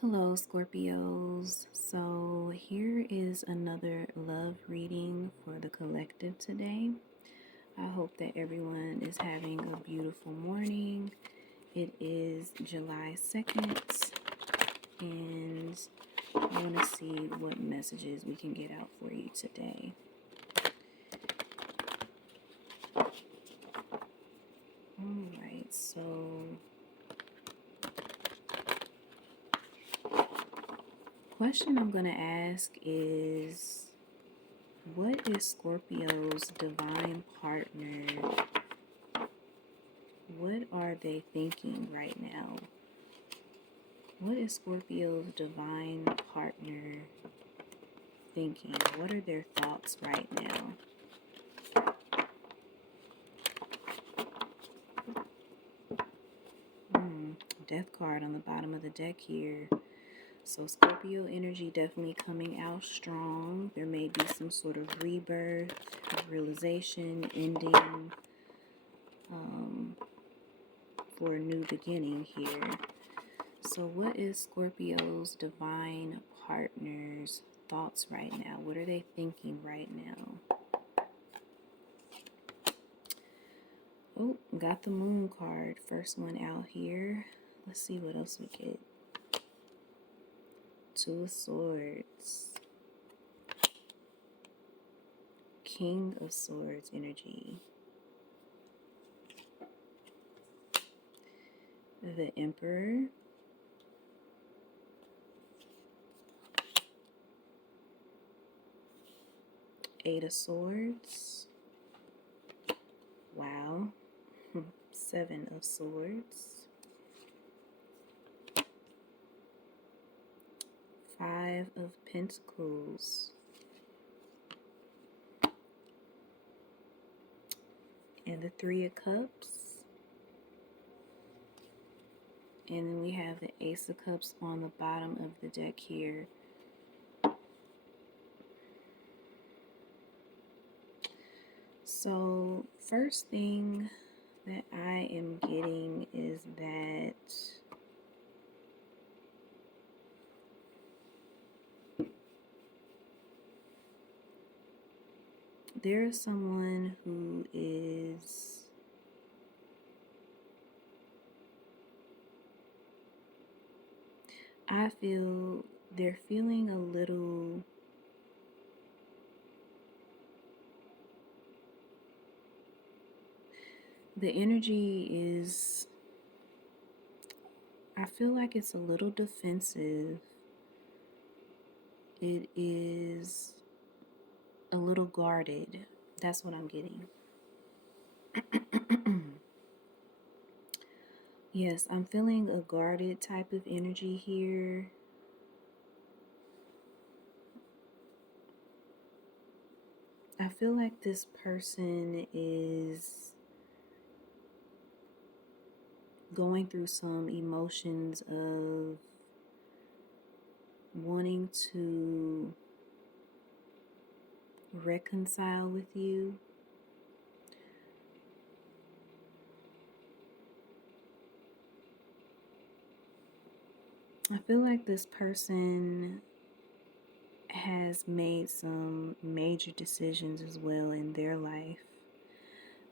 Hello, Scorpios. So, here is another love reading for the collective today. I hope that everyone is having a beautiful morning. It is July 2nd, and I want to see what messages we can get out for you today. All right, so question I'm going to ask is, what is Scorpio's divine partner? What are they thinking right now? What is Scorpio's divine partner thinking? What are their thoughts right now? Death card on the bottom of the deck here. So Scorpio energy definitely coming out strong. There may be some sort of rebirth, realization, ending for a new beginning here. So what is Scorpio's divine partner's thoughts right now? What are they thinking right now? Oh, got the moon card. First one out here. Let's see what else we get. Two of Swords. King of Swords energy. The Emperor. Eight of Swords. Wow. Seven of Swords. Five of Pentacles. And the Three of Cups. And then we have the Ace of Cups on the bottom of the deck here. So, first thing that I am getting is that there is someone who is I feel they're feeling a little the energy is I feel like it's a little defensive. It is a little guarded. That's what I'm getting. Yes, I'm feeling a guarded type of energy here. I feel like this person is going through some emotions of wanting to reconcile with you. I feel like this person has made some major decisions as well in their life.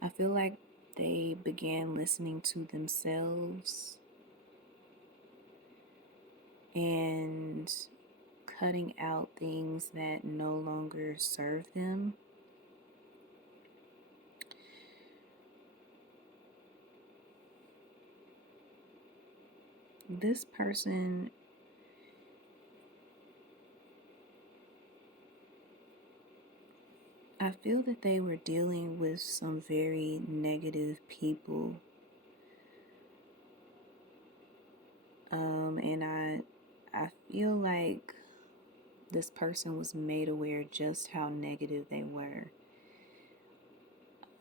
I feel like they began listening to themselves and cutting out things that no longer serve them. This person I feel that they were dealing with some very negative people. And I feel like this person was made aware just how negative they were.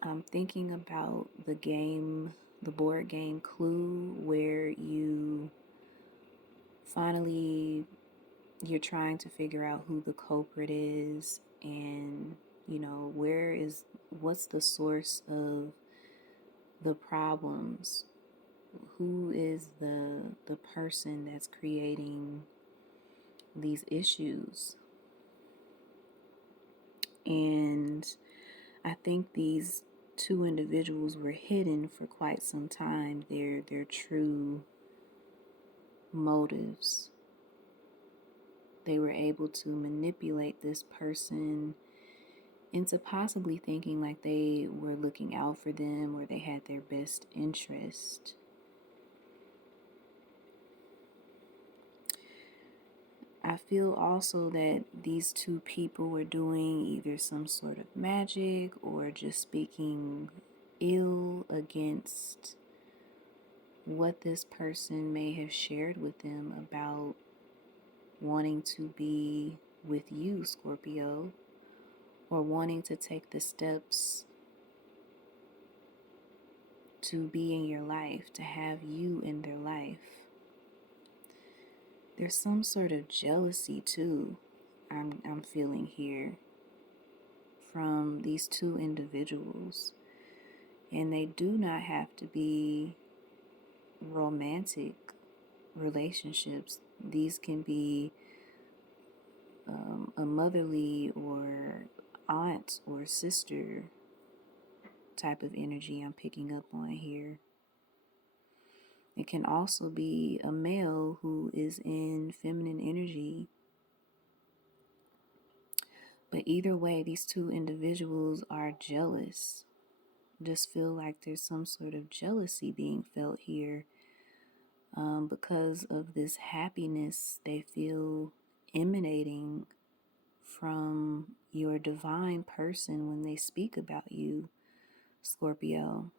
I'm thinking about the board game Clue, where you're trying to figure out who the culprit is and, what's the source of the problems. who is the person that's creating these issues. And I think these two individuals were hidden for quite some time, their true motives. They were able to manipulate this person into possibly thinking like they were looking out for them or they had their best interest. I feel also that these two people were doing either some sort of magic or just speaking ill against what this person may have shared with them about wanting to be with you, Scorpio, or wanting to take the steps to be in your life, to have you in their life. There's some sort of jealousy too, I'm feeling here from these two individuals. And they do not have to be romantic relationships. These can be a motherly or aunt or sister type of energy I'm picking up on here. It can also be a male who is in feminine energy. But either way, these two individuals are jealous. Just feel like there's some sort of jealousy being felt here because of this happiness they feel emanating from your divine person when they speak about you, Scorpio.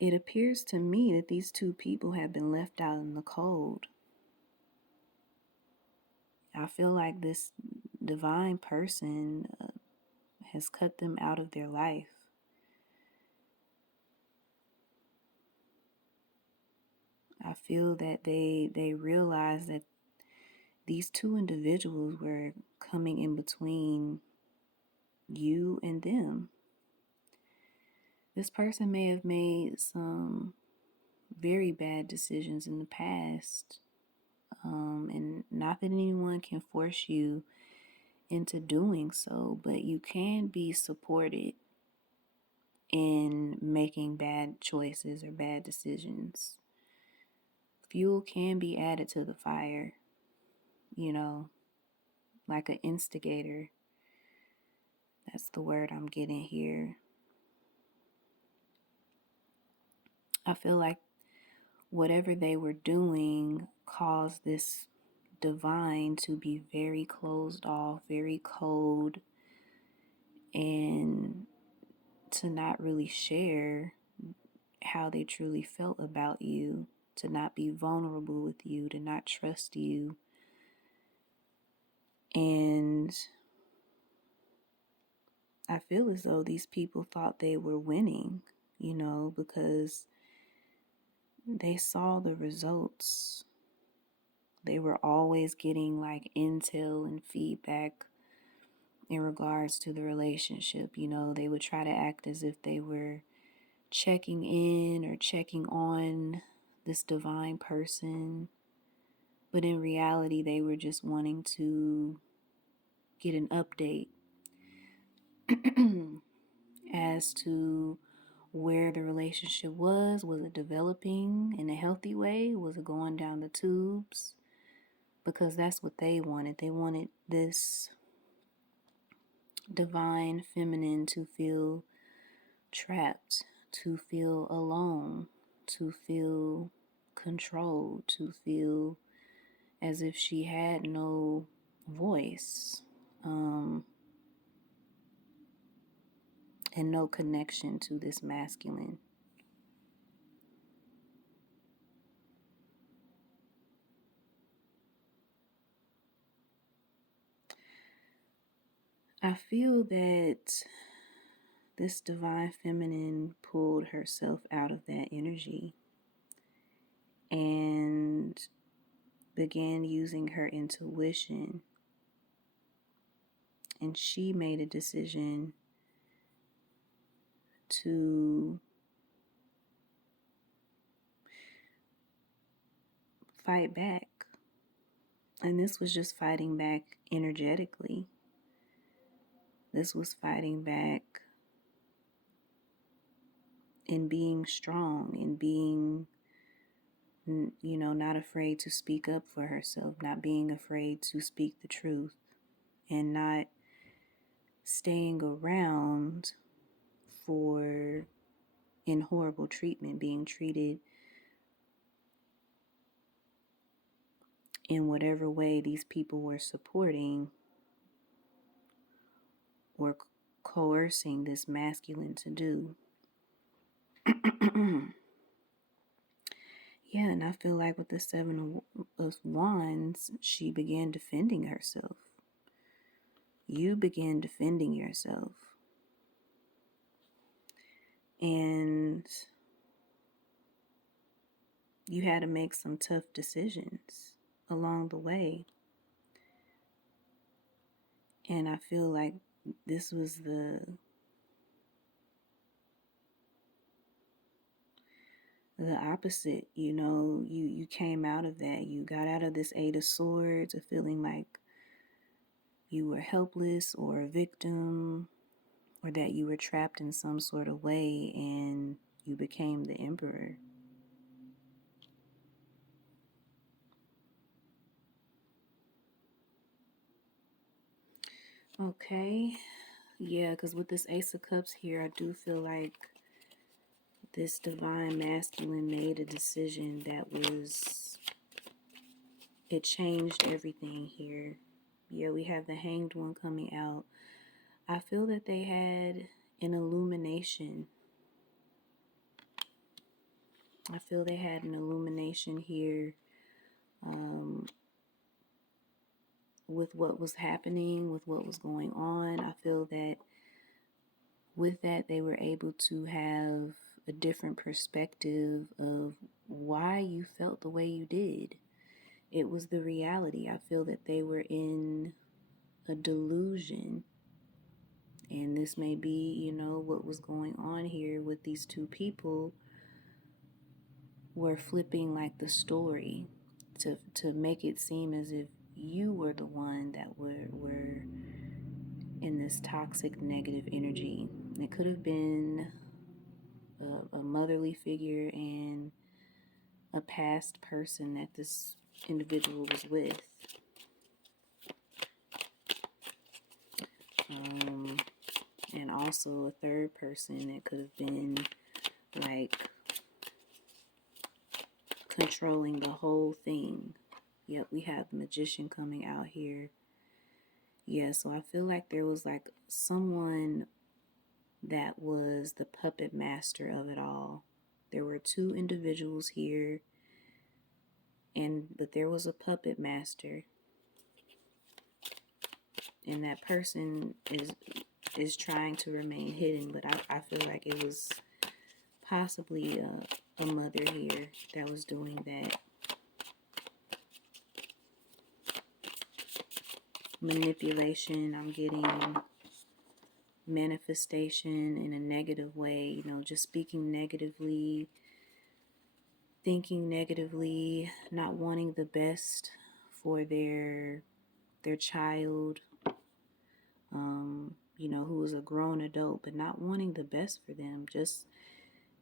It appears to me that these two people have been left out in the cold. I feel like this divine person has cut them out of their life. I feel that they realize that these two individuals were coming in between you and them. This person may have made some very bad decisions in the past. And not that anyone can force you into doing so, but you can be supported in making bad choices or bad decisions. Fuel can be added to the fire, like an instigator. That's the word I'm getting here. I feel like whatever they were doing caused this divine to be very closed off, very cold, and to not really share how they truly felt about you, to not be vulnerable with you, to not trust you. And I feel as though these people thought they were winning, because they saw the results. They were always getting like intel and feedback in regards to the relationship. They would try to act as if they were checking in or checking on this divine person. But in reality, they were just wanting to get an update as to where the relationship was. Was it developing in a healthy way? Was it going down the tubes? Because that's what they wanted. They wanted this divine feminine to feel trapped, to feel alone, to feel controlled, to feel as if she had no voice and no connection to this masculine. I feel that this divine feminine pulled herself out of that energy and began using her intuition. And she made a decision to fight back. And this was just fighting back energetically. This was fighting back and being strong and being, not afraid to speak up for herself, not being afraid to speak the truth, and not staying around for in horrible treatment, being treated in whatever way these people were supporting or coercing this masculine to do. Yeah, and I feel like with the Seven of Wands, she began defending herself. You began defending yourself. And you had to make some tough decisions along the way. And I feel like this was the opposite. You came out of that. You got out of this Eight of Swords of feeling like you were helpless or a victim, or that you were trapped in some sort of way, and you became the Emperor. Okay. Yeah, because with this Ace of Cups here, I do feel like this divine masculine made a decision that it changed everything here. Yeah, we have the Hanged One coming out. I feel that they had an illumination. I feel they had an illumination here with what was happening, with what was going on. I feel that with that, they were able to have a different perspective of why you felt the way you did. It was the reality. I feel that they were in a delusion. And this may be, what was going on here with these two people were flipping like the story to make it seem as if you were the one that were in this toxic negative energy. It could have been a motherly figure and a past person that this individual was with. And also a third person that could have been like controlling the whole thing. Yep, we have the Magician coming out here. Yeah, so I feel like there was like someone that was the puppet master of it all. There were two individuals here, but there was a puppet master. And that person is trying to remain hidden, but I feel like it was possibly a mother here that was doing that. Manipulation, I'm getting manifestation in a negative way, just speaking negatively, thinking negatively, not wanting the best for their child, who is a grown adult, but not wanting the best for them just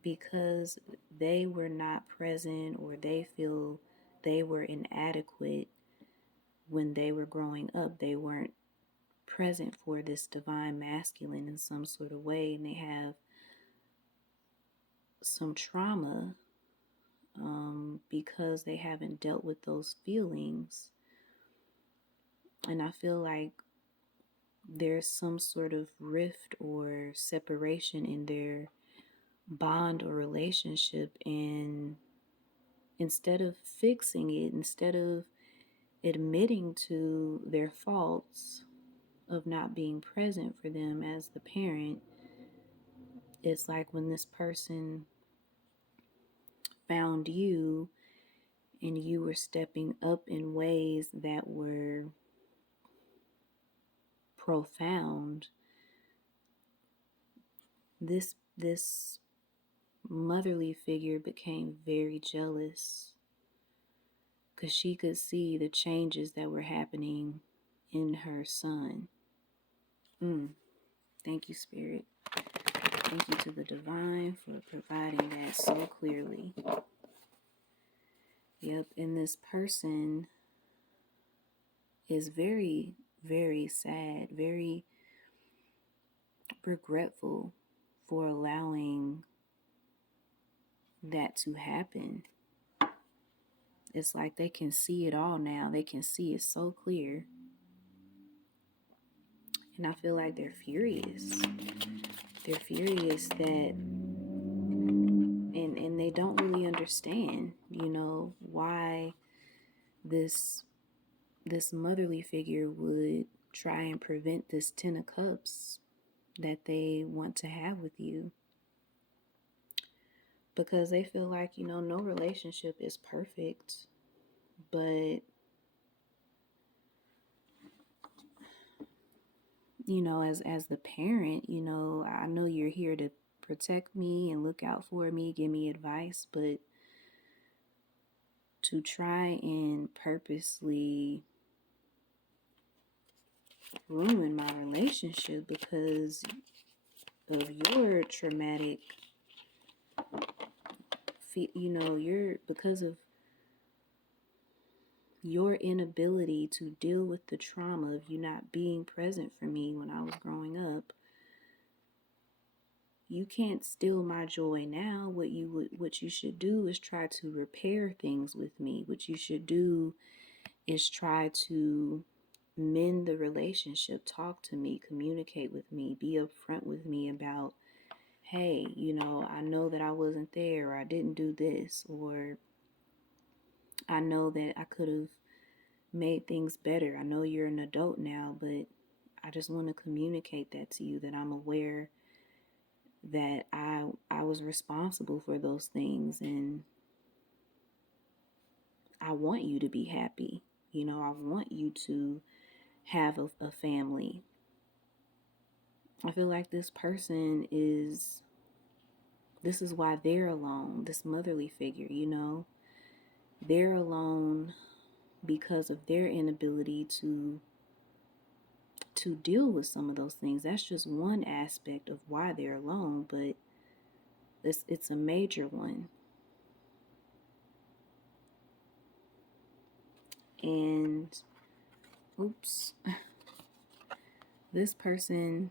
because they were not present or they feel they were inadequate when they were growing up. They weren't present for this divine masculine in some sort of way, and they have some trauma because they haven't dealt with those feelings. And I feel like there's some sort of rift or separation in their bond or relationship, and instead of fixing it, instead of admitting to their faults of not being present for them as the parent, it's like when this person found you and you were stepping up in ways that were profound, this this motherly figure became very jealous because she could see the changes that were happening in her son. Thank you, Spirit. Thank you to the divine for providing that so clearly. Yep, and this person is very, very sad, very regretful for allowing that to happen. It's like they can see it all now. They can see it so clear. And I feel like they're furious. They're furious that and they don't really understand, why this motherly figure would try and prevent this 10 of cups that they want to have with you. Because they feel like, no relationship is perfect, but as the parent, I know you're here to protect me and look out for me, give me advice, but to try and purposely ruin my relationship because of your traumatic, because of your inability to deal with the trauma of you not being present for me when I was growing up. You can't steal my joy now. What you should do is try to repair things with me. What you should do is try to mend the relationship, talk to me, communicate with me, be upfront with me about, hey, I know that I wasn't there, or I didn't do this, or I know that I could have made things better. I know you're an adult now, but I just want to communicate that to you, that I'm aware that I was responsible for those things, and I want you to be happy. I want you to have a family. I feel like this person this is why they're alone, this motherly figure, they're alone because of their inability to deal with some of those things. That's just one aspect of why they're alone, but it's a major one. And this person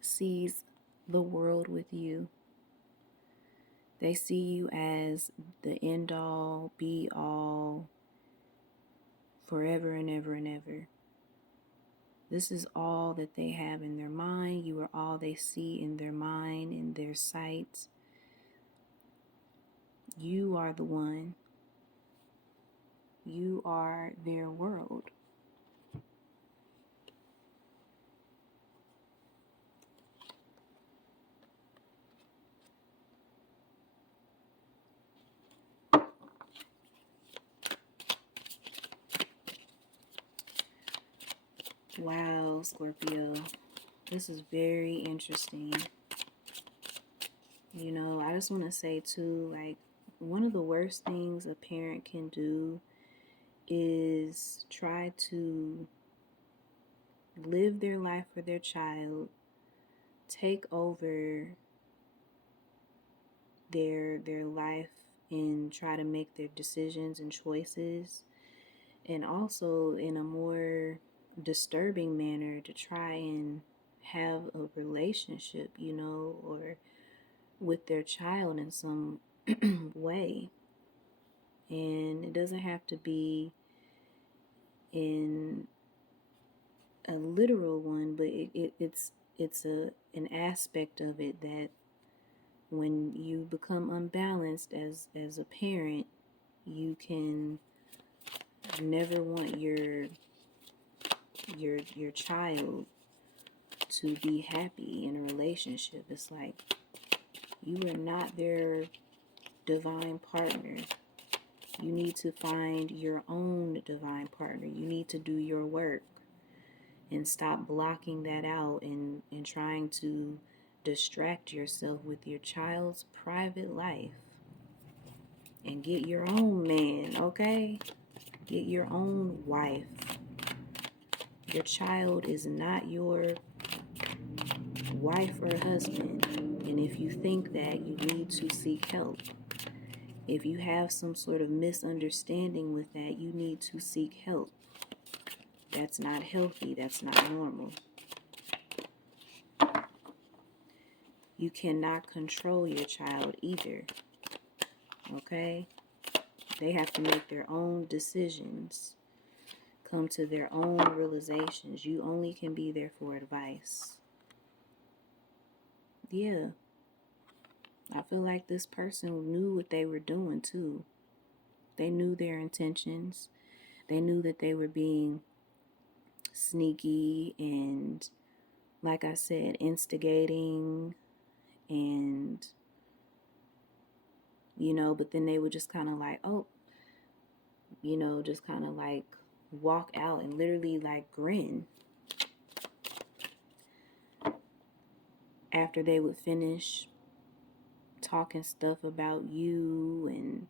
sees the world with you. They see you as the end all, be all, forever and ever and ever. This is all that they have in their mind. You are all they see in their mind, in their sight. You are the one. You are their world. Wow, Scorpio. This is very interesting. I just want to say too, like, one of the worst things a parent can do is try to live their life for their child, take over their life and try to make their decisions and choices, and also in a more disturbing manner to try and have a relationship, or with their child in some way. And it doesn't have to be in a literal one, but it's an aspect of it that when you become unbalanced as a parent, you can never want your child to be happy in a relationship. It's like you are not their divine partner. You need to find your own divine partner. You need to do your work and stop blocking that out and trying to distract yourself with your child's private life and get your own man, okay? Get your own wife. Your child is not your wife or husband. And if you think that, you need to seek help. If you have some sort of misunderstanding with that, you need to seek help. That's not healthy. That's not normal. You cannot control your child either. Okay? They have to make their own decisions, come to their own realizations. You only can be there for advice. Yeah. I feel like this person knew what they were doing too. They knew their intentions. They knew that they were being sneaky and, like I said, instigating and, but then they would just kind of like, oh, just kind of like walk out and literally like grin after they would finish talking stuff about you and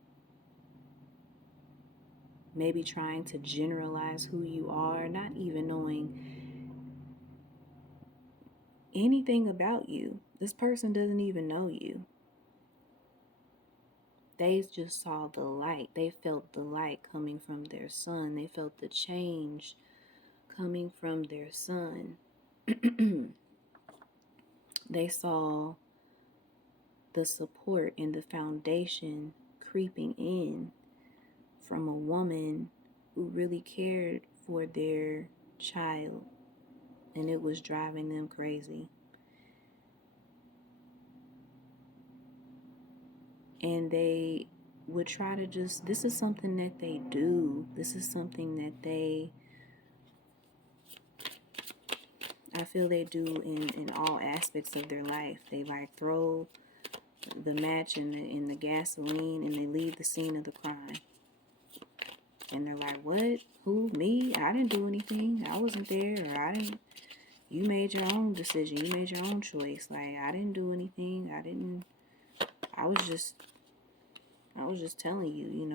maybe trying to generalize who you are, not even knowing anything about you. This person doesn't even know you. They just saw the light. They felt the light coming from their son. They felt the change coming from their son. They saw the support and the foundation creeping in from a woman who really cared for their child, and it was driving them crazy. And they would try to this is something that they do. This is something that I feel they do in all aspects of their life. They like throw the match in the gasoline and they leave the scene of the crime. And they're like, what? Who? Me? I didn't do anything. I wasn't there. Or you made your own decision. You made your own choice. Like, I didn't do anything. I was just telling you,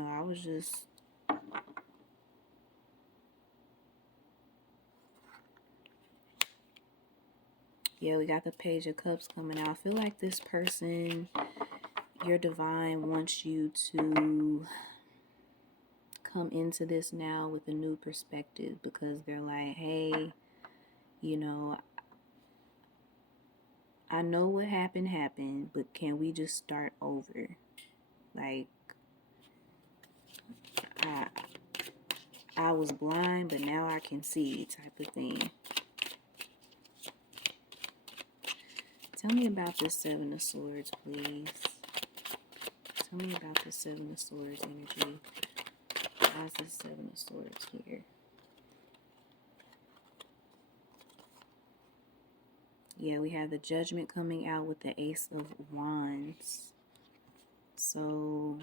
yeah, we got the Page of Cups coming out. I feel like this person, your divine, wants you to come into this now with a new perspective, because they're like, hey, I know what happened, but can we just start over? Like, I was blind, but now I can see, type of thing. Tell me about this Seven of Swords, please. Tell me about the Seven of Swords energy. Why is this Seven of Swords here? Yeah, we have the Judgment coming out with the Ace of Wands. So,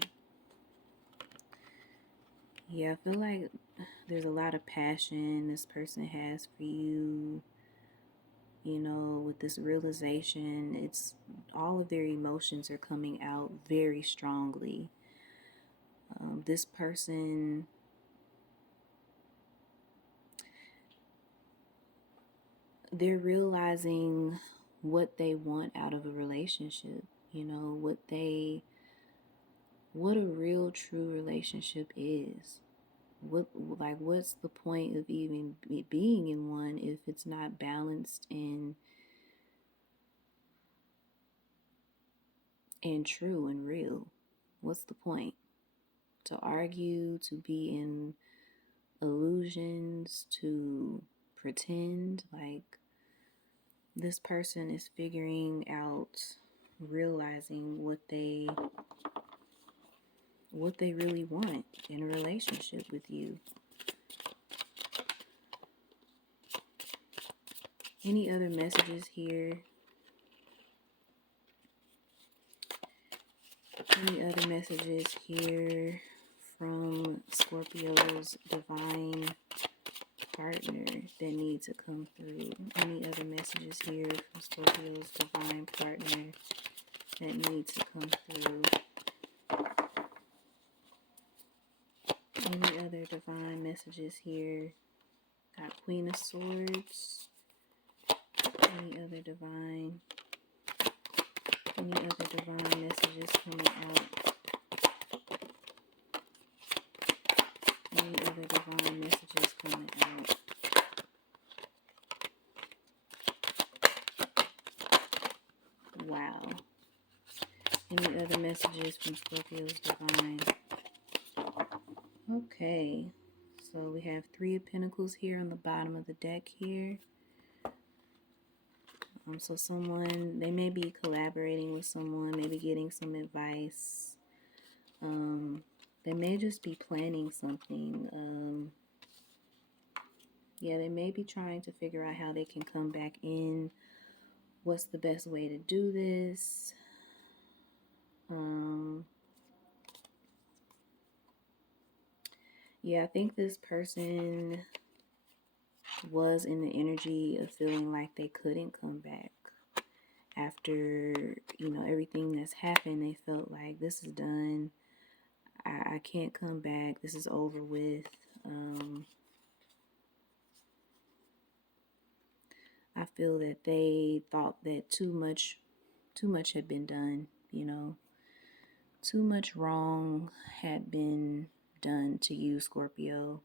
yeah, I feel like there's a lot of passion this person has for you. With this realization, it's all of their emotions are coming out very strongly. This person, they're realizing what they want out of a relationship, what a real true relationship is. What's the point of even being in one if it's not balanced and true and real? What's the point? To argue, to be in illusions, to pretend. Like, this person is figuring out, realizing what they really want in a relationship with you. Any other messages here? Any other messages here from Scorpio's divine partner that need to come through? Any other messages here from Scorpio's divine partner that need to come through? Any other divine messages here? Got Queen of Swords. Any other divine messages coming out? Any other divine messages coming out? Wow. Any other messages from Scorpio's divine? Okay. So we have Three of Pentacles here on the bottom of the deck here. So someone, they may be collaborating with someone, maybe getting some advice. They may just be planning something. Yeah, they may be trying to figure out how they can come back in. What's the best way to do this? Yeah, I think this person was in the energy of feeling like they couldn't come back. After, everything that's happened, they felt like this is done. I can't come back. This is over with. I feel that they thought that too much had been done, Too much wrong had been done to you, Scorpio.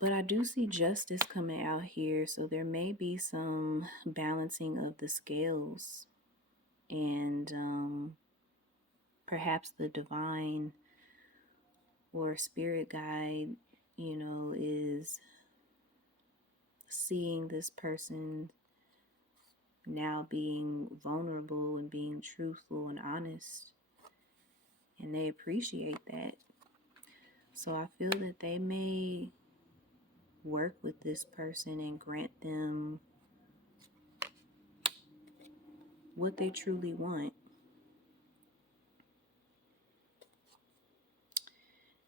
But I do see justice coming out here, so there may be some balancing of the scales. And perhaps the divine or spirit guide, is seeing this person now being vulnerable and being truthful and honest. And they appreciate that. So I feel that they may work with this person and grant them what they truly want.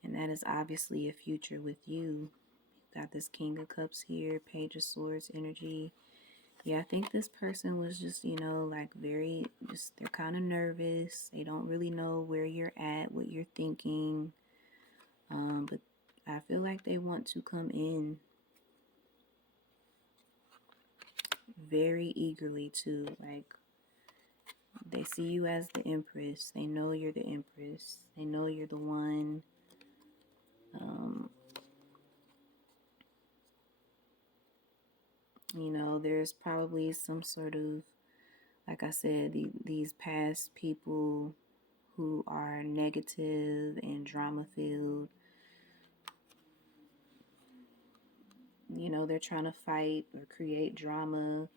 And that is obviously a future with you. Got this King of Cups here, Page of Swords energy. Yeah, I think this person was just, they're kind of nervous. They don't really know where you're at, what you're thinking. But I feel like they want to come in very eagerly too. Like, they see you as the Empress. They know you're the Empress. They know you're the one. There's probably some sort of, like I said, these past people who are negative and drama filled. They're trying to fight or create drama.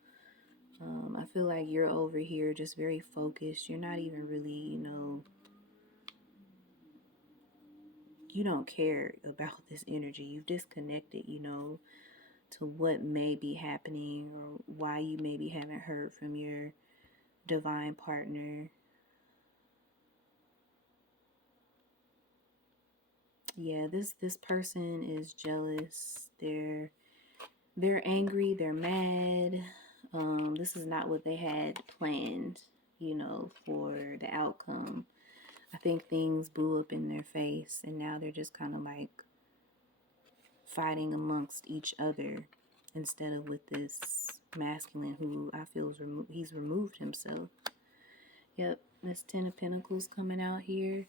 I feel like you're over here just very focused. You're not even really, you don't care about this energy. You've disconnected, to what may be happening or why you maybe haven't heard from your divine partner. Yeah, this person is jealous. They're angry, they're mad. This is not what they had planned, for the outcome. I think things blew up in their face, and now they're just kind of like fighting amongst each other instead of with this masculine who I feel he's removed himself. Yep, this Ten of Pentacles coming out here.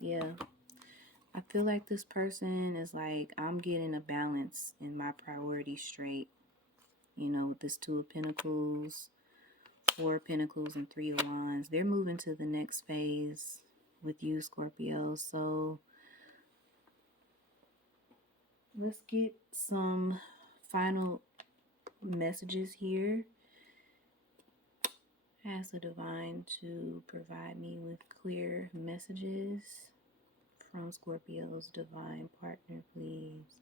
Yeah. I feel like this person is like, I'm getting a balance in my priorities straight. With this Two of Pentacles, Four of Pentacles, and Three of Wands. They're moving to the next phase with you, Scorpio. So let's get some final messages here. Ask the divine to provide me with clear messages from Scorpio's divine partner, please.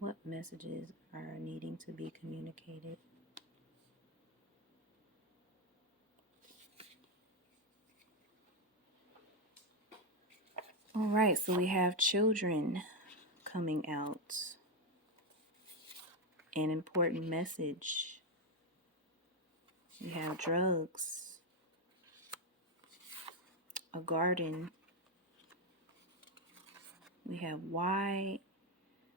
What messages are needing to be communicated? All right, so we have children coming out. An important message. We have drugs, a garden. We have Y,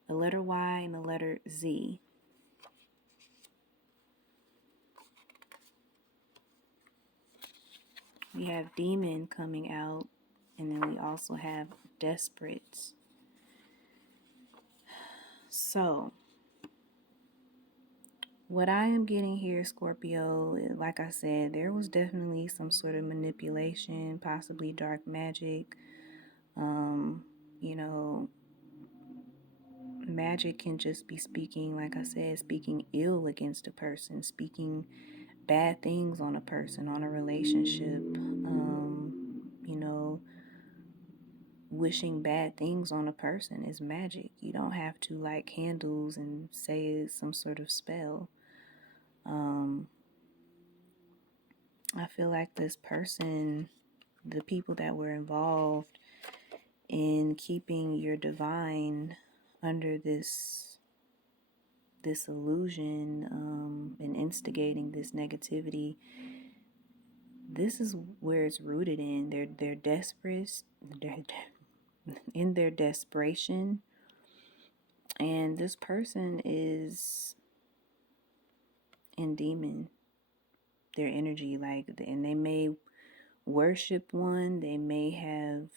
the letter Y and the letter Z. We have demon coming out, and then we also have desperate. So, what I am getting here, Scorpio, like I said, there was definitely some sort of manipulation, possibly dark magic. You know, magic can just be speaking, like I said, speaking ill against a person, speaking bad things on a person, on a relationship, you know, wishing bad things on a person is magic. You don't have to light candles and say it's some sort of spell. I feel like this person, the people that were involved in keeping your divine under this illusion, and instigating this negativity, this is where it's rooted in. They're desperate, they're in their desperation, and this person is in demon. Their energy, and they may worship one. They may have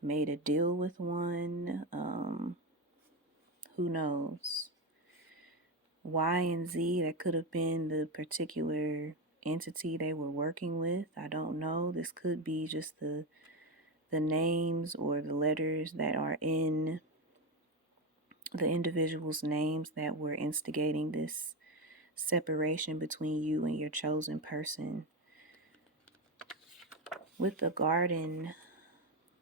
made a deal with one. Who knows? Y and Z, that could have been the particular entity they were working with. I don't know. This could be just the names or the letters that are in the individuals' names that were instigating this separation between you and your chosen person. With the garden,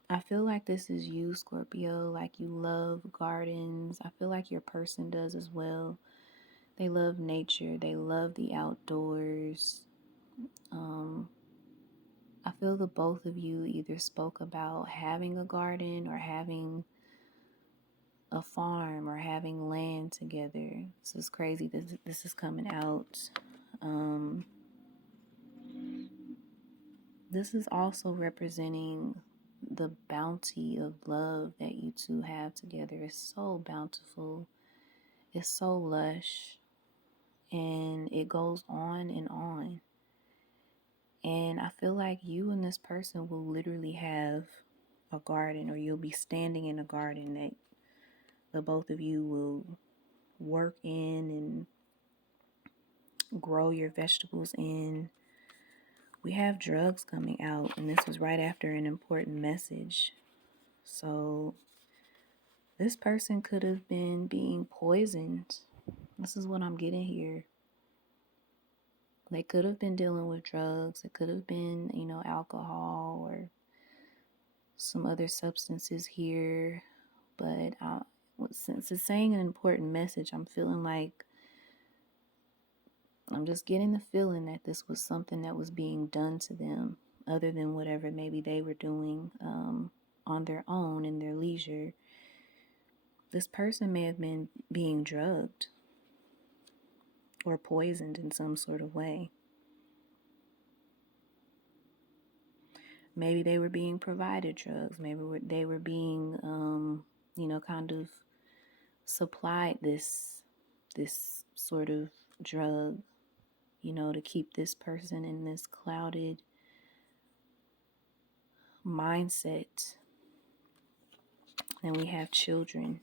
I feel like this is you, Scorpio. Like, you love gardens. I feel like your person does as well. They love nature. They love the outdoors. I feel the both of you either spoke about having a garden or having a farm or having land together. This is crazy. This is coming out. This is also representing the bounty of love that you two have together. It's so bountiful. It's so lush. And it goes on and on. And I feel like you and this person will literally have a garden, or you'll be standing in a garden that the both of you will work in and grow your vegetables in. We have drugs coming out, and this was right after an important message. So this person could have been being poisoned. This is what I'm getting here. They could have been dealing with drugs. It could have been, alcohol or some other substances here. But since it's saying an important message, I'm feeling like I'm just getting the feeling that this was something that was being done to them, other than whatever maybe they were doing on their own in their leisure. This person may have been being drugged or poisoned in some sort of way. Maybe they were being provided drugs. Maybe they were being, kind of supplied this sort of drug, to keep this person in this clouded mindset. Then we have children.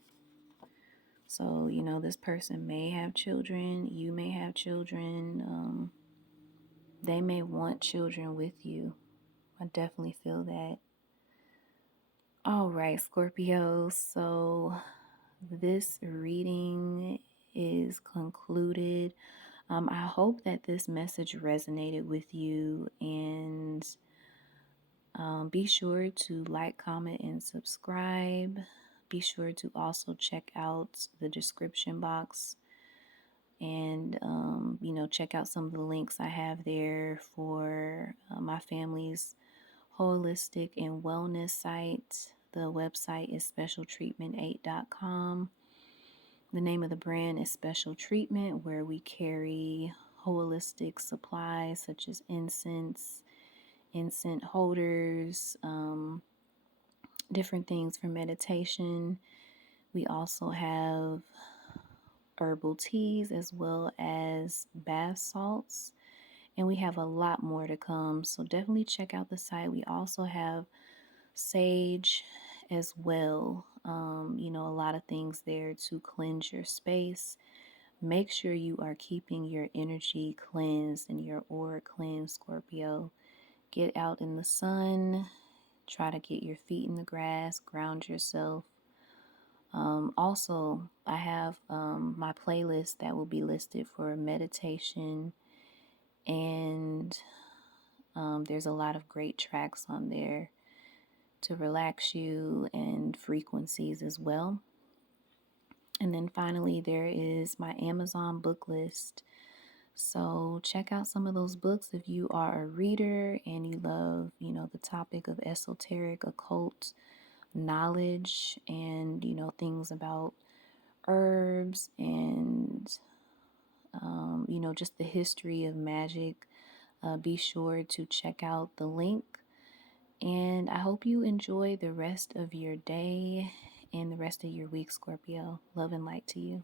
So, this person may have children. You may have children. They may want children with you. I definitely feel that. All right, Scorpio. So this reading is concluded. I hope that this message resonated with you, and be sure to like, comment, and subscribe. Be sure to also check out the description box and, check out some of the links I have there for my family's holistic and wellness site. The website is specialtreatment8.com. The name of the brand is Special Treatment, where we carry holistic supplies such as incense, incense holders, different things for meditation. We also have herbal teas as well as bath salts, and we have a lot more to come. So definitely check out the site. We also have sage as well. A lot of things there to cleanse your space. Make sure you are keeping your energy cleansed and your aura cleansed, Scorpio. Get out in the sun. Try to get your feet in the grass. Ground yourself. Also, I have my playlist that will be listed for meditation, and there's a lot of great tracks on there to relax you and frequencies as well. And then finally, there is my Amazon book list. So check out some of those books if you are a reader and you love, the topic of esoteric, occult knowledge and, things about herbs and, just the history of magic. Be sure to check out the link. And I hope you enjoy the rest of your day and the rest of your week, Scorpio. Love and light to you.